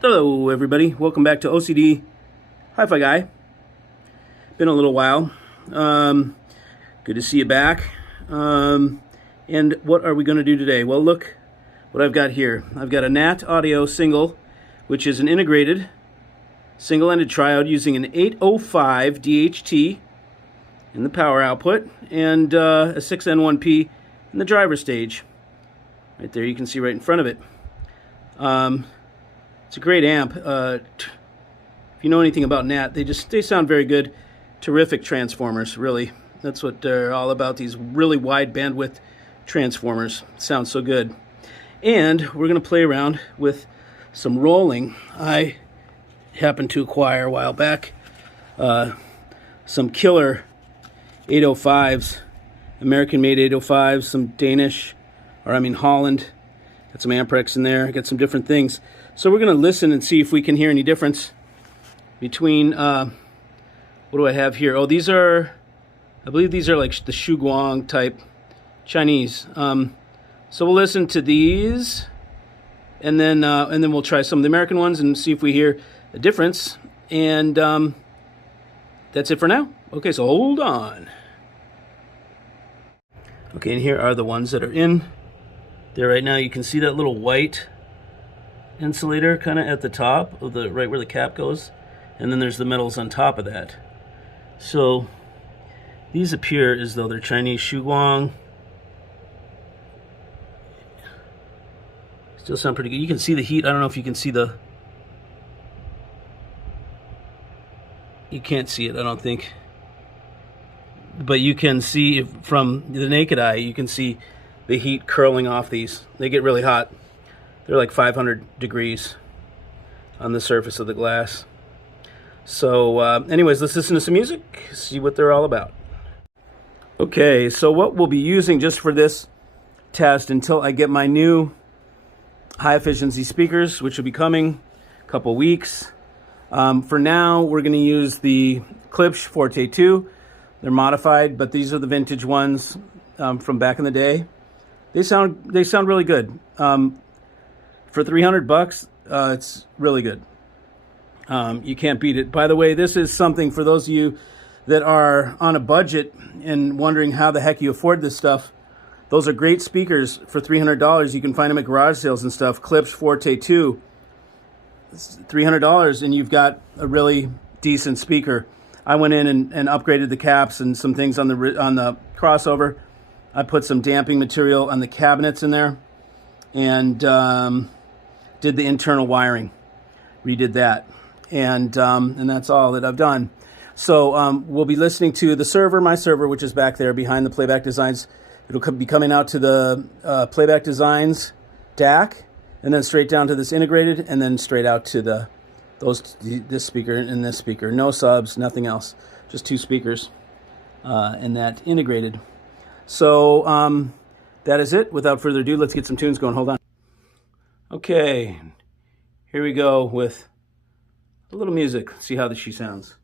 Hello everybody, welcome back to OCD Hi-Fi Guy. Been a little while. Good to see you back. And what are we going to do today? Well, look what I've got here. I've got a NAT audio single, which is an integrated single-ended triode using an 805 DHT in the power output and a 6N1P in the driver stage. Right there, you can see right in front of it. It's a great amp. If you know anything about NAT, they sound very good. Terrific transformers, really. That's what they're all about, these really wide bandwidth transformers. Sound so good. And we're going to play around with some rolling. I happened to acquire a while back some killer 805s, American-made 805s, some Danish, Holland. Got some Amprex in there. Got some different things. So we're going to listen and see if we can hear any difference between, what do I have here? Oh, these are, I believe these are like the Shuguang type Chinese. So we'll listen to these, and then we'll try some of the American ones and see if we hear a difference. And that's it for now. Okay, so hold on. Okay, and here are the ones that are in there right now. You can see that little white insulator kind of at the top of the right where the cap goes, and then there's the metals on top of that. So these appear as though they're Chinese Shuguang. Still sound pretty good. You can see the heat. I don't know if you can see the, you can't see it, I don't think, but you can see from the naked eye, you can see the heat curling off these. They get really hot. They're like 500 degrees on the surface of the glass. So anyways, let's listen to some music, see what they're all about. Okay, so what we'll be using just for this test until I get my new high efficiency speakers, which will be coming a couple weeks. For now, we're going to use the Klipsch Forte 2. They're modified, but these are the vintage ones from back in the day. They sound really good. For $300, it's really good. You can't beat it. By the way, this is something for those of you that are on a budget and wondering how the heck you afford this stuff. Those are great speakers for $300. You can find them at garage sales and stuff. Klipsch Forte 2, it's $300, and you've got a really decent speaker. I went in and upgraded the caps and some things on the crossover. I put some damping material on the cabinets in there, and did the internal wiring, redid that, and that's all that I've done. So we'll be listening to the server, my server, which is back there behind the Playback Designs. It'll be coming out to the Playback Designs DAC, and then straight down to this integrated, and then straight out to this speaker and this speaker. No subs, nothing else, just two speakers and that integrated. So that is it. Without further ado, let's get some tunes going. Hold on. Okay, here we go with a little music. See how she sounds.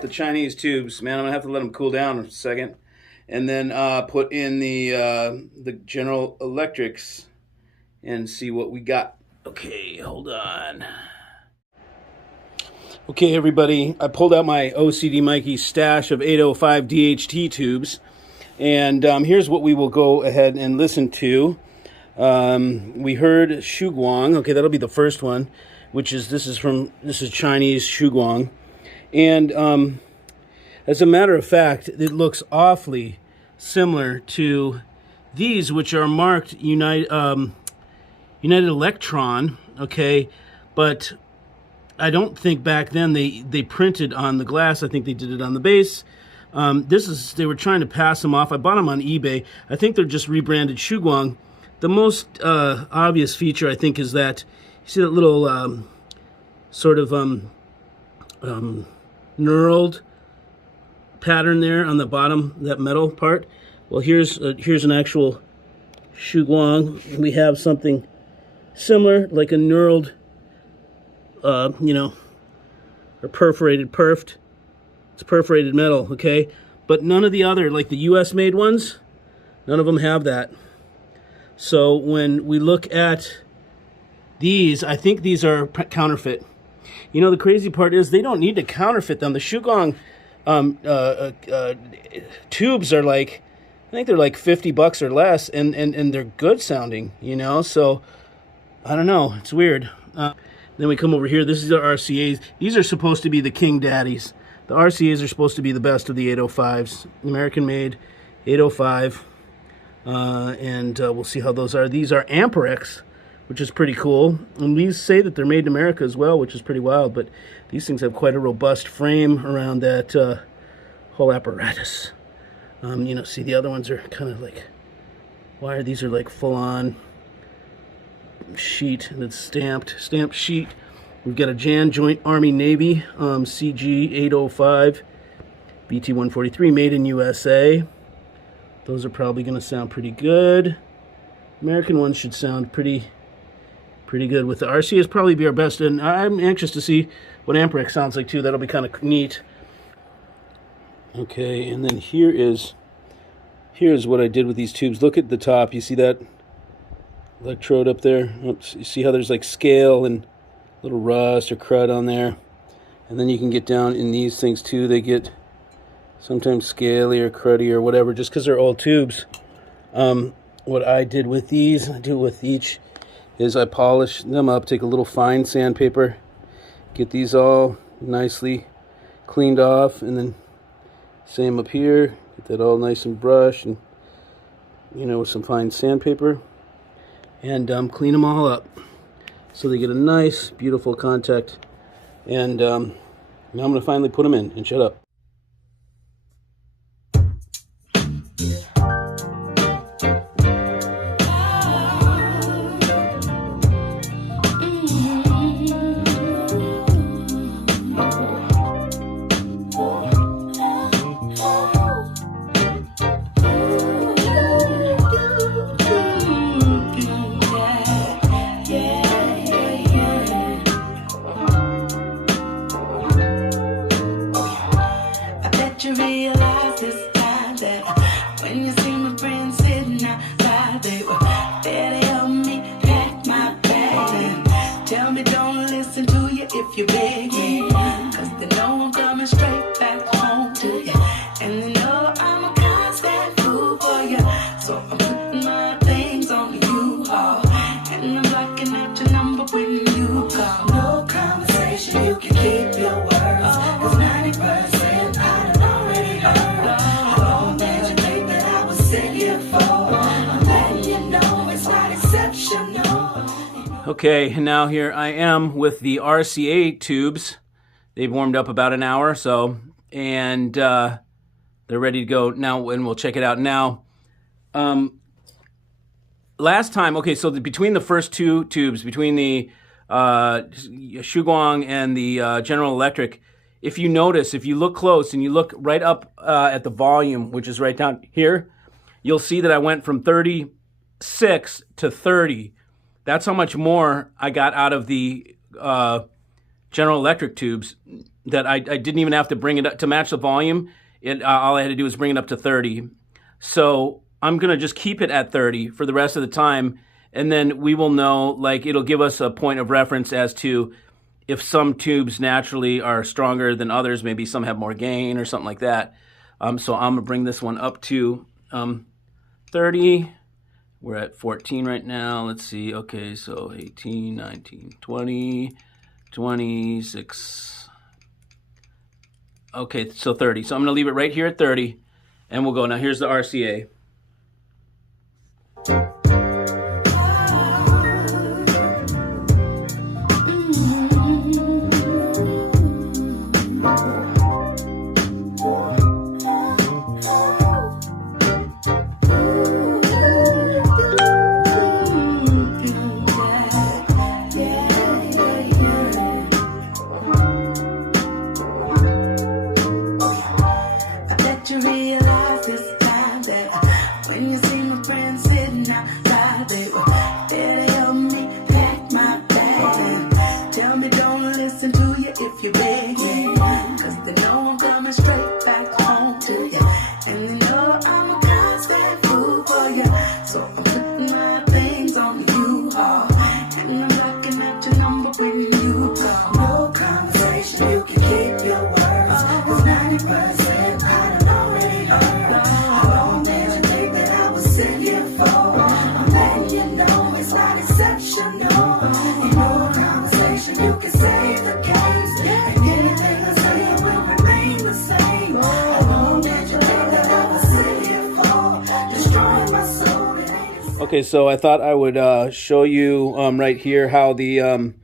The Chinese tubes, man, I'm gonna have to let them cool down a second, and then put in the General Electrics and see what we got. Okay, hold on. Okay, everybody, I pulled out my OCD Mikey stash of 805 DHT tubes. And here's what we will go ahead and listen to. We heard Shuguang. Okay, that'll be the first one, which is this is Chinese Shuguang. And as a matter of fact, it looks awfully similar to these, which are marked United Electron. Okay, but I don't think back then they printed on the glass. I think they did it on the base. They were trying to pass them off. I bought them on eBay. I think they're just rebranded Shuguang. The most obvious feature, I think, is that you see that little sort of knurled pattern there on the bottom, that metal part. Well, here's an actual Shuguang. We have something similar, like a knurled, or perforated, It's perforated metal, okay? But none of the other, like the US made ones, none of them have that. So when we look at these, I think these are counterfeit. You know, the crazy part is they don't need to counterfeit them. The Shuguang tubes are like, I think they're like $50 or less, and they're good sounding, you know? So, I don't know, it's weird. Then we come over here, this is the RCAs. These are supposed to be the king daddies. The RCAs are supposed to be the best of the 805s. American made 805. And we'll see how those are. These are Amperex, which is pretty cool. And these say that they're made in America as well, which is pretty wild. But these things have quite a robust frame around that whole apparatus. See, the other ones are kind of like wire. These are like full-on sheet that's stamped sheet. We've got a Jan Joint Army Navy CG 805 BT 143 made in USA. Those are probably going to sound pretty good. American ones should sound pretty good. With the RCAs probably be our best, and I'm anxious to see what Amperex sounds like too. That'll be kind of neat. Okay, and then here's what I did with these tubes. Look at the top. You see that electrode up there? Oops. You see how there's like scale and little rust or crud on there? And then you can get down in these things too. They get sometimes scaly or cruddy or whatever, just because they're old tubes. What I did with these, I do with each, is I polish them up, take a little fine sandpaper, get these all nicely cleaned off, and then same up here, get that all nice and brushed, and with some fine sandpaper, and clean them all up so they get a nice, beautiful contact. And now I'm going to finally put them in and shut up. If you beg me, cause they know I'm coming straight back home to you, and they know I'm a constant fool for you, so I'm putting my things on you all, and I'm blocking out your number when you call. No conversation, you can keep your words, cause 90% I done already heard. How long did you think that I was sitting here for? I'm letting you know it's not exceptional. Okay, and now here I am with the RCA tubes. They've warmed up about an hour or so, and they're ready to go now, and we'll check it out now. Last time, okay, so between the first two tubes, between the Shuguang and the General Electric, if you notice, if you look close and you look right up at the volume, which is right down here, you'll see that I went from 36 to 30. That's how much more I got out of the General Electric tubes, that I didn't even have to bring it up to match the volume. All I had to do was bring it up to 30. So I'm going to just keep it at 30 for the rest of the time, and then we will know, like, it'll give us a point of reference as to if some tubes naturally are stronger than others. Maybe some have more gain or something like that. So I'm going to bring this one up to 30. We're at 14 right now. Let's see. Okay, so 18, 19, 20, 26. Okay, so 30. So I'm going to leave it right here at 30, and we'll go. Now here's the RCA. You realize this time that when you see my friends sitting outside, they were there to help me pack my bag and tell me don't listen to you if you're begging, cause they know I'm coming straight back home to you, and they know I'm a constant fool for you, so I'm putting my things on you all, and I'm looking at your number when you call. No conversation, you can keep your words, cause 90% Okay, so I thought I would show you right here how the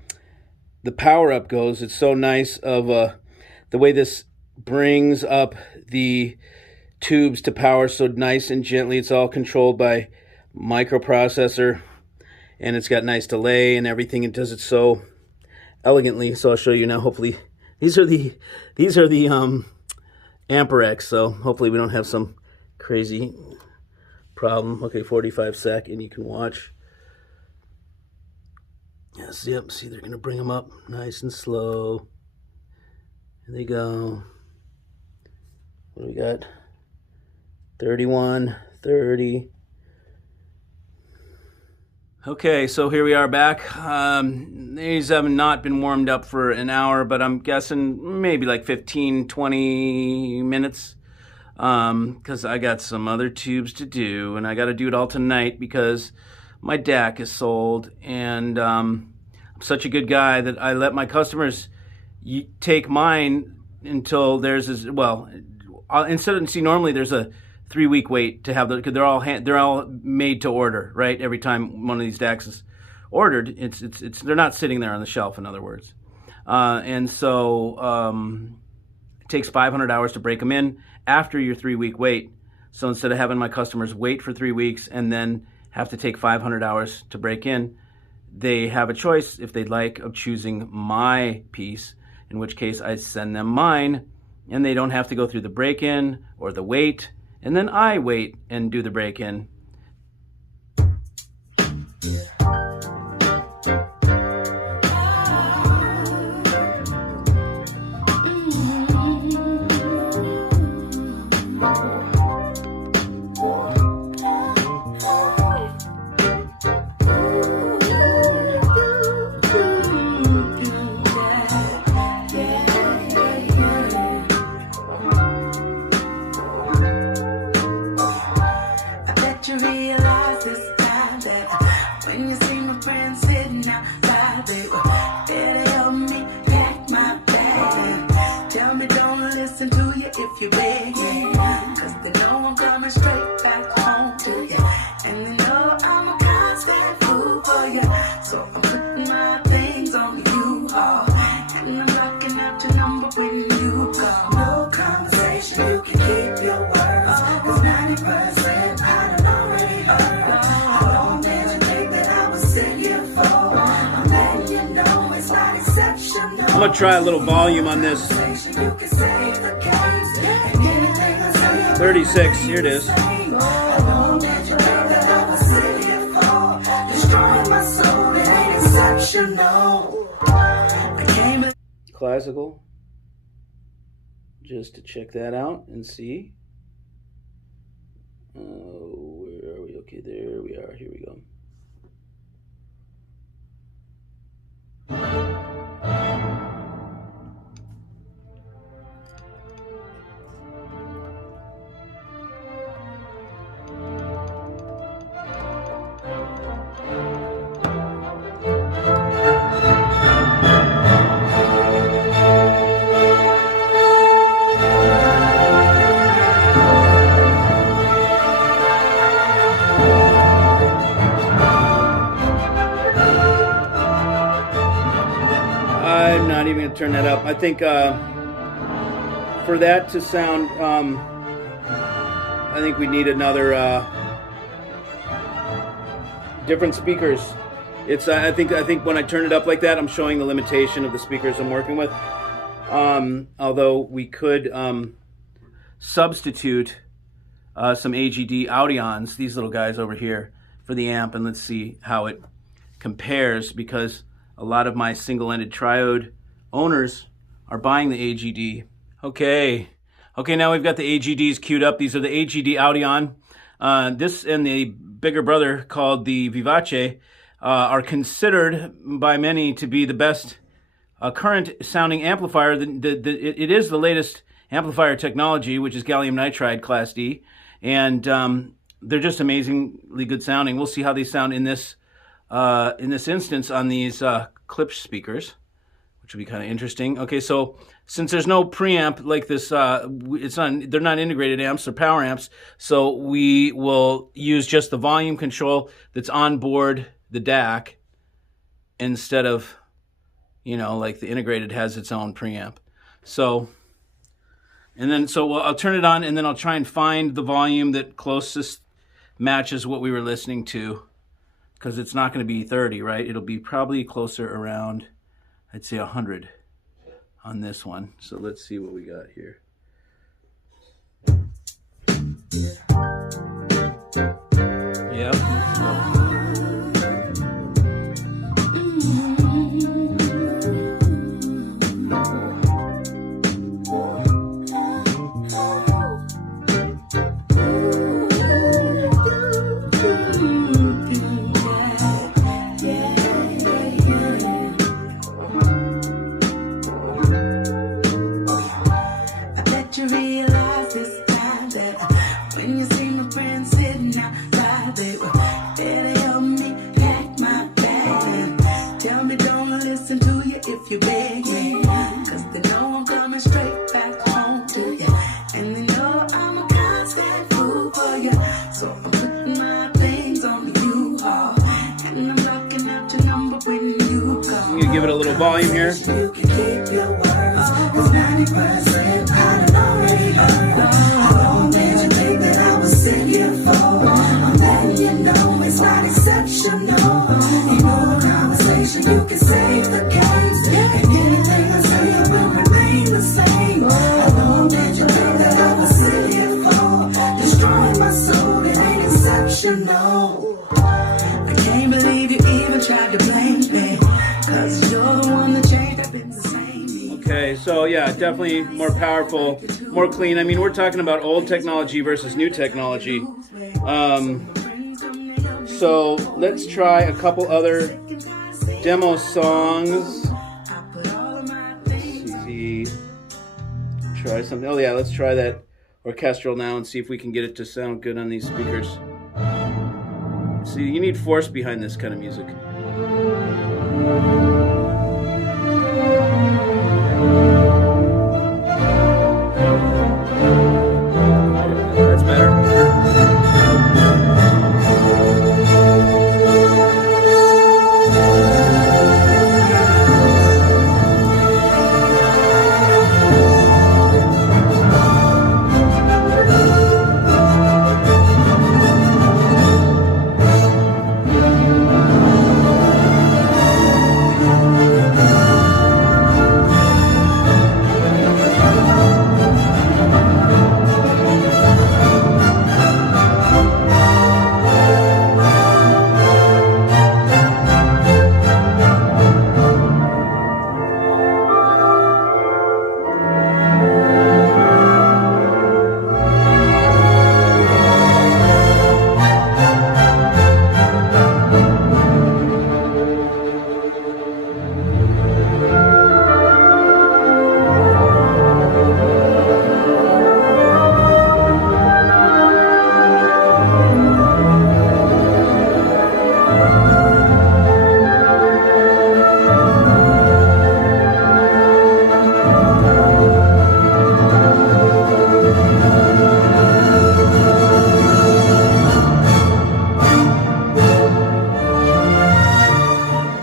power up goes. It's so nice of the way this brings up the tubes to power so nice and gently. It's all controlled by microprocessor, and it's got nice delay and everything. It does it so elegantly. So I'll show you now. Hopefully, these are the Amperex. So hopefully we don't have some crazy problem. Okay, 45 sec, and you can watch. Yes, yep. See, they're gonna bring them up nice and slow. Here they go. What do we got? 31, 30. Okay, so here we are back. These have not been warmed up for an hour, but I'm guessing maybe like 15, 20 minutes. Because I got some other tubes to do, and I got to do it all tonight because my DAC is sold, and I'm such a good guy that I let my customers take mine until there's this, well, instead of, see, normally there's a 3-week wait to have the, because they're all made to order, right? Every time one of these DACs is ordered, it's they're not sitting there on the shelf, in other words, and so it takes 500 hours to break them in after your 3-week wait. So instead of having my customers wait for 3 weeks and then have to take 500 hours to break in, they have a choice, if they'd like, of choosing my piece, in which case I send them mine, and they don't have to go through the break-in or the wait, and then I wait and do the break-in. You realize this time that when you see my friends sitting outside, they were there to help me pack my bag. Tell me don't listen to you if you're begging, cause they know I'm coming straight back home to you, and they know I'm a constant fool for you, so I'm putting my things on you all, and I'm looking at your number when you call. No conversation, you can keep your words, cause 90% I'm gonna try a little volume on this. 36, here it is. Classical. Just to check that out and see. Where are we? Okay, there we are. Here we go. not even gonna turn that up. I think for that to sound, I think we need another different speakers. It's I think when I turn it up like that, I'm showing the limitation of the speakers I'm working with. Although we could substitute some AGD Audions, these little guys over here, for the amp, and let's see how it compares, because a lot of my single-ended triode owners are buying the AGD. Okay, now we've got the AGDs queued up. These are the AGD Audion. This and the bigger brother called the Vivace are considered by many to be the best current sounding amplifier. It is the latest amplifier technology, which is gallium nitride Class D, and they're just amazingly good sounding. We'll see how they sound in this instance on these Klipsch speakers, which will be kind of interesting. Okay, so since there's no preamp like this, they're not integrated amps, they're power amps, so we will use just the volume control that's on board the DAC instead of, like the integrated has its own preamp. So I'll turn it on, and then I'll try and find the volume that closest matches what we were listening to, because it's not going to be 30, right? It'll be probably closer around, I'd say 100 on this one. So let's see what we got here. Yep. Give it a little volume here. You can keep your words, 'cause 90% I don't already heard. How long did you think that I was sitting here for? I'm letting you know it's not exceptional. Ain't no conversation, you can save the games, and anything I say will remain the same. How long did you think that I was sitting here for? Destroying my soul, it ain't exceptional. I can't believe you even tried to blame me. Okay, so yeah, definitely more powerful, more clean. I mean, we're talking about old technology versus new technology. So let's try a couple other demo songs. Let's see. Try something. Oh yeah, let's try that orchestral now and see if we can get it to sound good on these speakers. See, you need force behind this kind of music. That's better.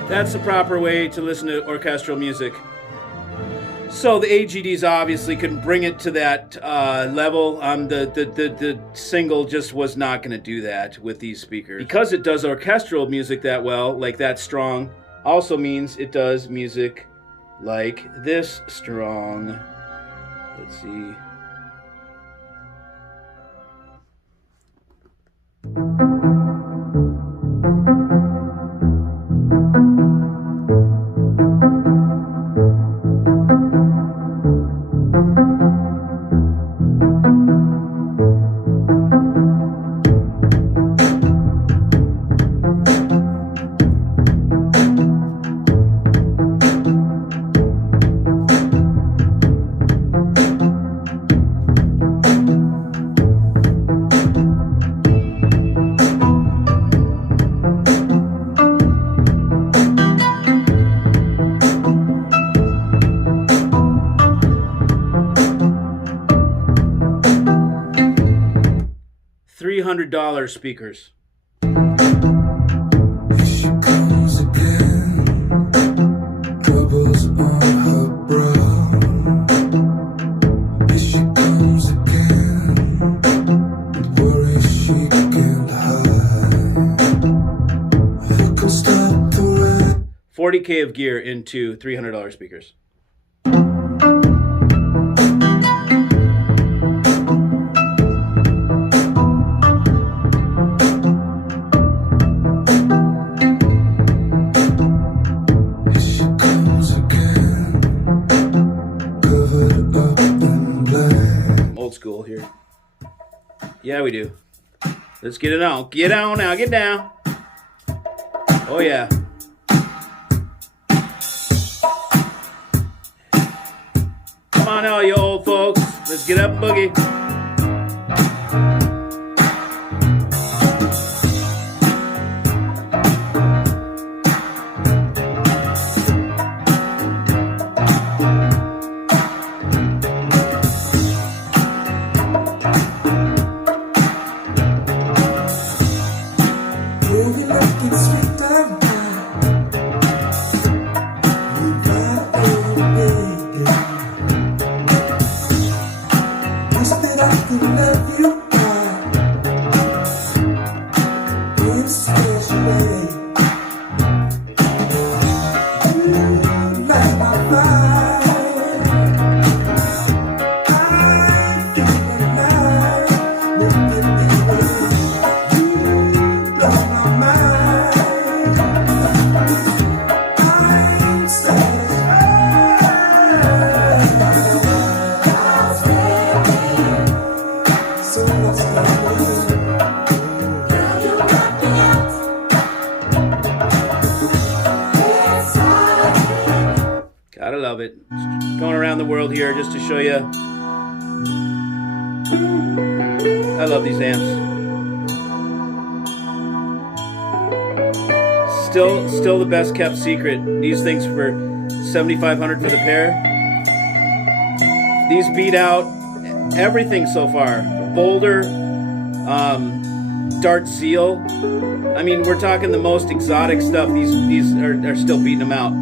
That's the proper way to listen to orchestral music. So the AGDs obviously couldn't bring it to that level. The single just was not going to do that with these speakers. Because it does orchestral music that well, like that strong, also means it does music like this strong. Let's see. $300 speakers. Here she comes again, troubles on her brow. Here she comes again, with worries she can't hide. Who can stop the red? 40K of gear into $300 speakers. School here. Yeah, we do. Let's get it on. Get on now. Get down. Oh, yeah. Come on, all you old folks. Let's get up and boogie. Gotta love it. Going around the world here just to show you. I love these amps. Still the best kept secret. These things for $7,500 for the pair. These beat out everything so far. Boulder, Dart Seal. I mean, we're talking the most exotic stuff. These are still beating them out.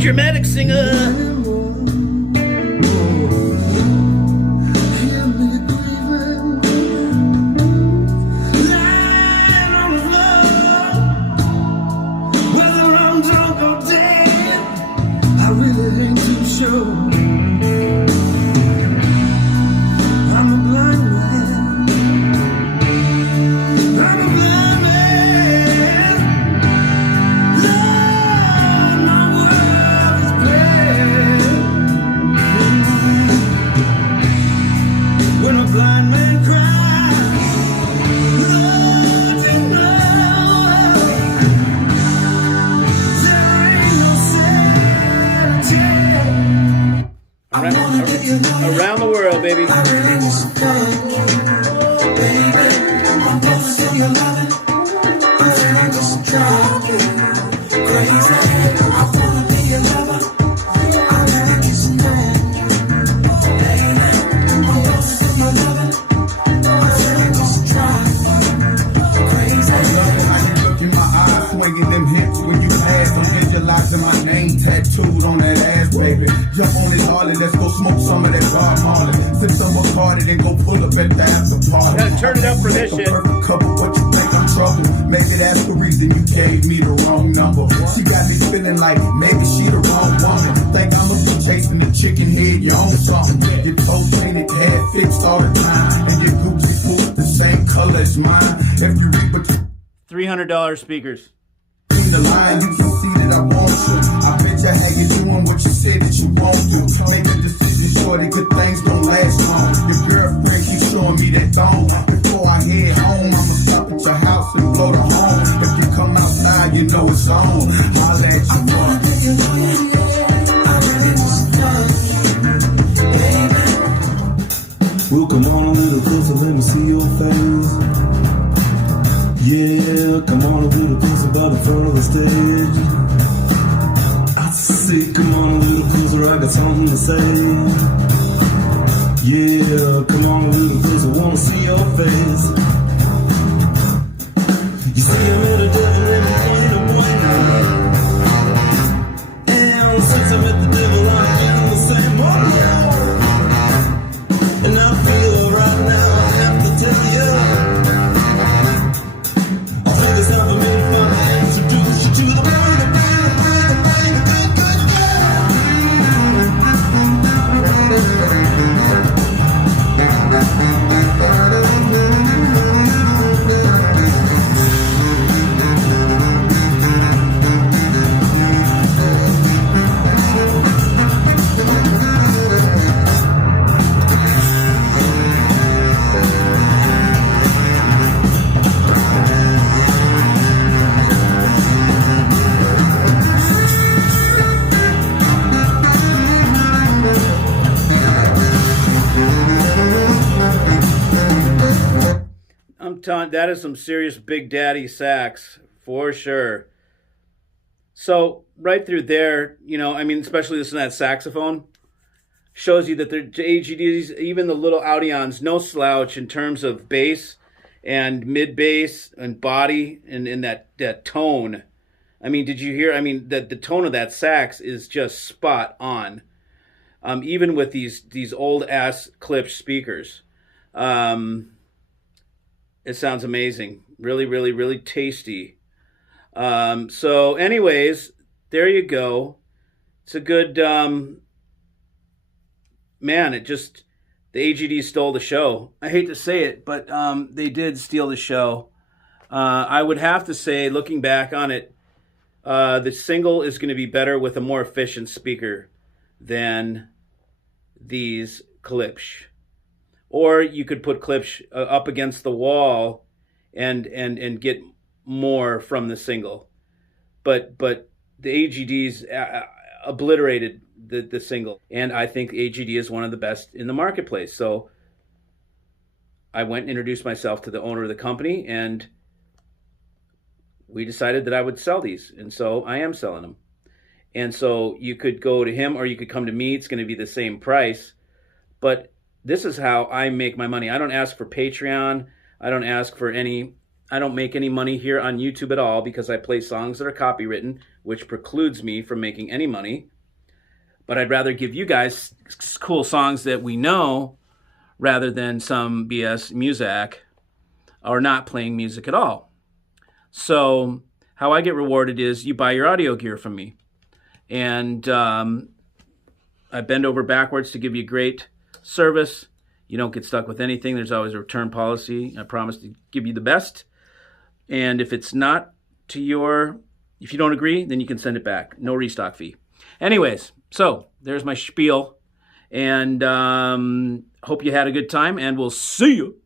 Dramatic singer. Around the world, baby. them hips when you pass. I'm visualizing my name tattooed on that ass, baby. Jump on this Harley, let's go smoke some of that Bob Marley. Sip some Bacardi, then go pull up at the after party. Gotta turn it up for this shit. Perfect couple, but you think I'm trouble. Maybe that's the reason you gave me the wrong number. She got me feeling like maybe she the wrong woman. Think I'ma be chasing the chicken head, you own something. Your toe painted, hair fixed all the time, and your Gucci boots the same color as mine. If you read between $300 speakers. the line, you can see that I want you. I bet you how you doing what you said that you won't do. Make a decision, shorty, good things don't last long. Your girlfriend keeps showing me that thong. Before I head home, I'ma stop at your house and blow the horn. If you come outside, you know it's on. Holla at you, boy. Well, come on a little closer, let me see your face. Yeah, come on a little closer by the front of the stage. I say, come on a little closer, I got something to say. Yeah, come on a little closer, wanna see your face. You see, I'm in a devil, let me hit a boy now. And since I met the devil, I'm feeling the same. Oh, Lord. And I feel right now, I have to tell you, I think it's time for me to finally introduce you to the boy, the boy, the boy, the boy, the good, good That is some serious Big Daddy sax for sure. So right through there, you know, I mean, especially listening to that saxophone, shows you that the AGDs, even the little Audions, no slouch in terms of bass and mid bass and body and that tone. I mean, did you hear? I mean, the tone of that sax is just spot on. Even with these old ass Klipsch speakers. It sounds amazing. Really, really, really tasty. So anyways, there you go. It's a good, man, the AGD stole the show. I hate to say it, but they did steal the show. I would have to say, looking back on it, the single is going to be better with a more efficient speaker than these Klipsch. Or you could put Klipsch up against the wall and get more from the single. But the AGDs obliterated the single. And I think AGD is one of the best in the marketplace. So I went and introduced myself to the owner of the company, and we decided that I would sell these. And so I am selling them. And so you could go to him or you could come to me. It's going to be the same price. But this is how I make my money. I don't ask for Patreon. I don't make any money here on YouTube at all because I play songs that are copywritten, which precludes me from making any money. But I'd rather give you guys cool songs that we know rather than some BS music or not playing music at all. So how I get rewarded is you buy your audio gear from me. And I bend over backwards to give you great service. You don't get stuck with anything. There's always a return policy. I promise to give you the best. And if it's not if you don't agree, then you can send it back. No restock fee. Anyways, so there's my spiel. And hope you had a good time, and we'll see you